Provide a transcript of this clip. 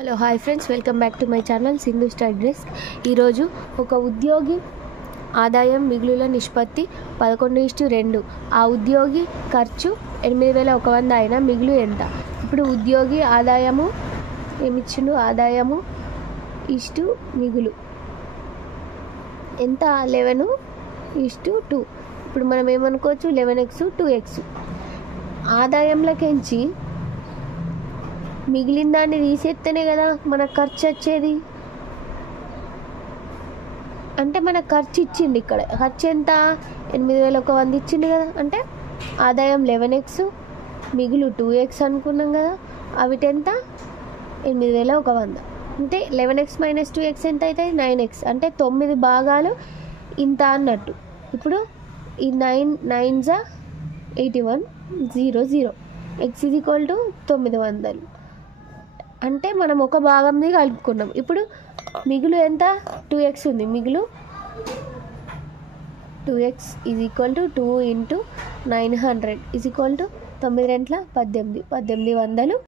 Hello hi friends, welcome back to my channel Sindhu study desk. ఈరోజు ఒక ఉద్యోగి ఆదాయం మిగులుల నిష్పత్తి 11:2. ఆ ఉద్యోగి ఖర్చు 8,100 అయినా మిగులు ఎంత? ఇప్పుడు ఉద్యోగి ఆదాయము ఏమిచ్చిండు? ఆదాయము ఇష్టు మిగులు ఎంత? 11:2. ఇప్పుడు మనం ఏమనుకోవచ్చు? 11x 2x. ఆదాయంలోకించి మిగిలిన దాన్ని తీసేస్తేనే కదా మనకు ఖర్చు వచ్చేది. అంటే మన ఖర్చు ఇచ్చింది, ఇక్కడ ఖర్చు ఎంత? 8,100 ఇచ్చింది కదా. అంటే ఆదాయం 11x, మిగులు 2x అనుకున్నాం కదా. అవిటి ఎంత? 8,100. అంటే 11x - 2x ఎంత అవుతాయి? 9x. అంటే 9 భాగాలు ఇంత అన్నట్టు. ఇప్పుడు ఈ 9 81 0 0 x = 900. అంటే మనం ఒక భాగంని కలుపుకున్నాం. ఇప్పుడు మిగులు ఎంత? 2x ఉంది. మిగులు 2x = 2 × 900 = 9 2 18 1800